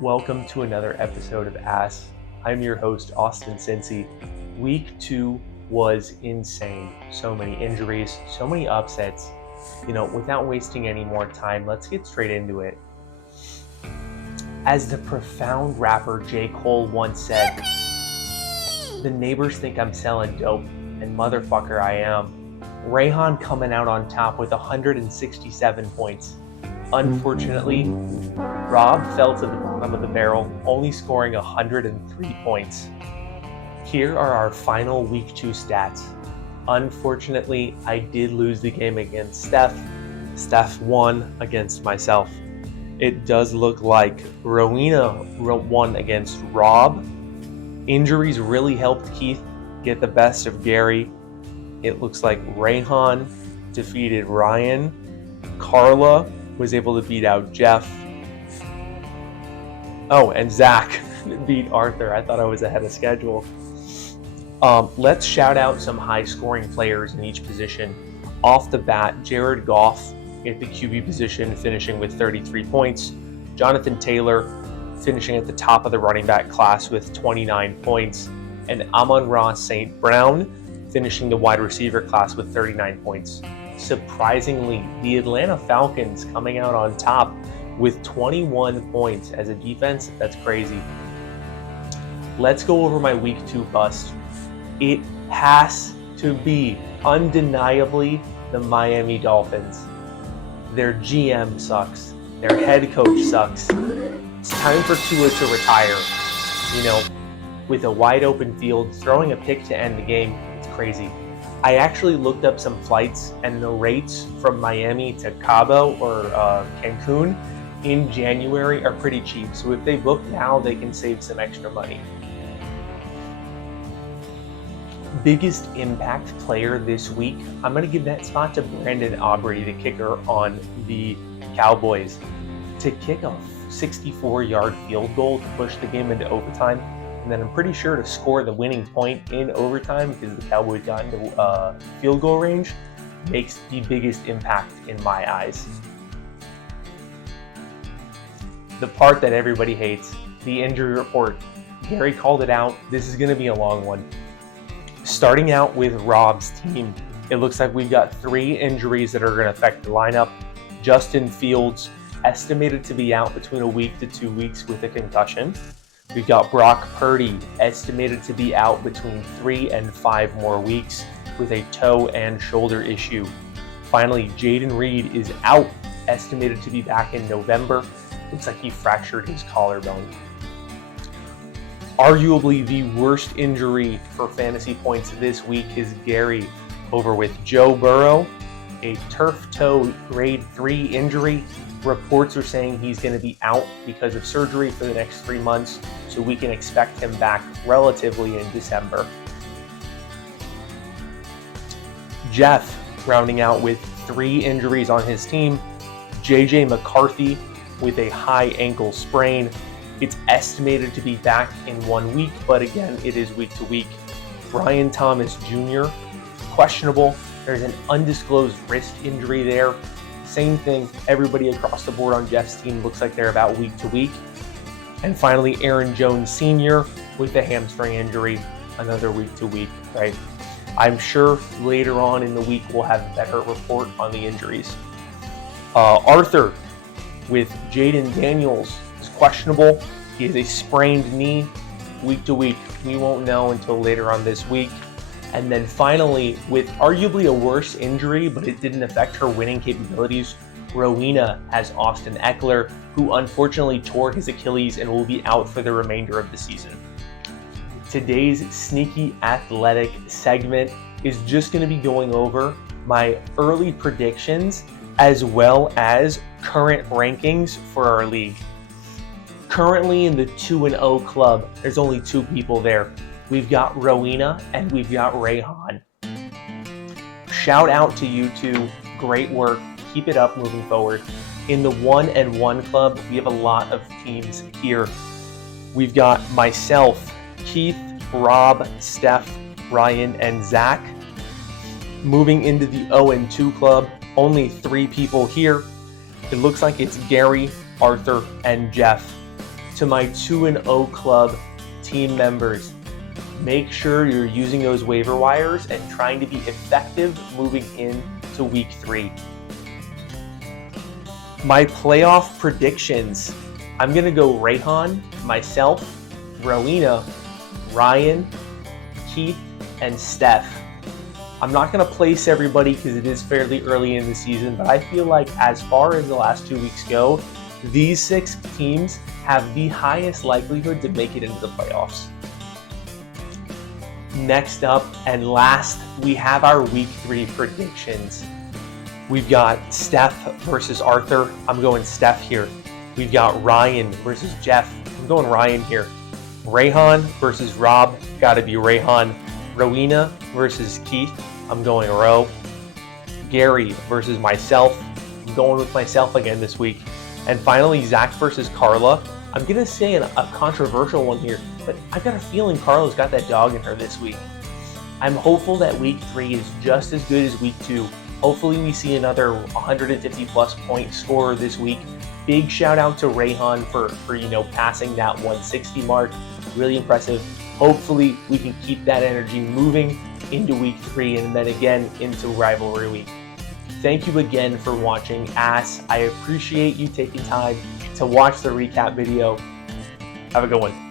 Welcome to another episode of Ass. I'm your host, Austin Cincy. Week 2 was insane. So many injuries, so many upsets. Without wasting any more time, let's get straight into it. As the profound rapper J. Cole once said, "The neighbors think I'm selling dope, and motherfucker I am." Rayhan coming out on top with 167 points. Unfortunately, Rob fell to the bottom of the barrel, only scoring 103 points. Here are our final Week 2 stats. Unfortunately, I did lose the game against Steph. Steph won against myself. It does look like Rowena won against Rob. Injuries really helped Keith get the best of Gary. It looks like Rayhan defeated Ryan. Carla was able to beat out Jeff. Oh, and Zach beat Arthur. I thought I was ahead of schedule. Let's shout out some high-scoring players in each position. Off the bat, Jared Goff at the QB position, finishing with 33 points. Jonathan Taylor finishing at the top of the running back class with 29 points. And Amon-Ra St. Brown finishing the wide receiver class with 39 points. Surprisingly, the Atlanta Falcons coming out on top with 21 points as a defense. That's crazy. Let's go over my Week 2 bust. It has to be undeniably the Miami Dolphins. Their GM sucks. Their head coach sucks. It's time for Tua to retire. With a wide open field, throwing a pick to end the game, it's crazy. I actually looked up some flights, and the rates from Miami to Cabo or Cancun in January are pretty cheap. So if they book now, they can save some extra money. Biggest impact player this week, I'm going to give that spot to Brandon Aubrey, the kicker on the Cowboys. To kick a 64-yard field goal to push the game into overtime, and then I'm pretty sure to score the winning point in overtime because the Cowboys got into field goal range, makes the biggest impact in my eyes. The part that everybody hates, the injury report. Gary called it out. This is going to be a long one. Starting out with Rob's team, it looks like we've got 3 injuries that are going to affect the lineup. Justin Fields, estimated to be out between a week to 2 weeks with a concussion. We've got Brock Purdy, estimated to be out between 3 and 5 more weeks with a toe and shoulder issue. Finally, Jayden Reed is out, estimated to be back in November. Looks like he fractured his collarbone. Arguably the worst injury for fantasy points this week is Gary over with Joe Burrow, a turf toe grade 3 injury. Reports are saying he's going to be out because of surgery for the next 3 months, so we can expect him back relatively in December. Jeff rounding out with 3 injuries on his team. JJ McCarthy with a high ankle sprain. It's estimated to be back in 1 week, but again, it is week to week. Brian Thomas Jr., questionable. There's an undisclosed wrist injury there. Same thing, everybody across the board on Jeff's team looks like they're about week to week. And finally, Aaron Jones Sr. with a hamstring injury, another week to week, right? I'm sure later on in the week we'll have a better report on the injuries. Arthur with Jaden Daniels is questionable. He has a sprained knee. Week to week, we won't know until later on this week. And then finally, with arguably a worse injury, but it didn't affect her winning capabilities, Rowena has Austin Eckler, who unfortunately tore his Achilles and will be out for the remainder of the season. Today's Sneaky Athletic segment is just going to be going over my early predictions as well as current rankings for our league. Currently in the 2-0 club, there's only 2 people there. We've got Rowena and we've got Rayhan. Shout out to you 2. Great work. Keep it up moving forward. In the 1-1 club, we have a lot of teams here. We've got myself, Keith, Rob, Steph, Ryan, and Zach. Moving into the 0-2 club, only 3 people here. It looks like it's Gary, Arthur, and Jeff. To my 2-0 Club team members, make sure you're using those waiver wires and trying to be effective moving into week 3. My playoff predictions. I'm going to go Rayhan, myself, Rowena, Ryan, Keith, and Steph. I'm not going to place everybody because it is fairly early in the season, but I feel like as far as the last 2 weeks go, these 6 teams have the highest likelihood to make it into the playoffs. Next up and last, we have our week 3 predictions. We've got Steph versus Arthur. I'm going Steph here. We've got Ryan versus Jeff. I'm going Ryan here. Rayhan versus Rob. Gotta be Rayhan. Rowena versus Keith. I'm going Row. Gary versus myself. I'm going with myself again this week. And finally, Zach versus Carla. I'm gonna say a controversial one here, but I've got a feeling Carla's got that dog in her this week. I'm hopeful that week 3 is just as good as week 2. Hopefully we see another 150 plus point scorer this week. Big shout out to Rayhan for passing that 160 mark. Really impressive. Hopefully we can keep that energy moving into week 3 and then again into rivalry week. Thank you again for watching AS. I appreciate you taking time to watch the recap video. Have a good one.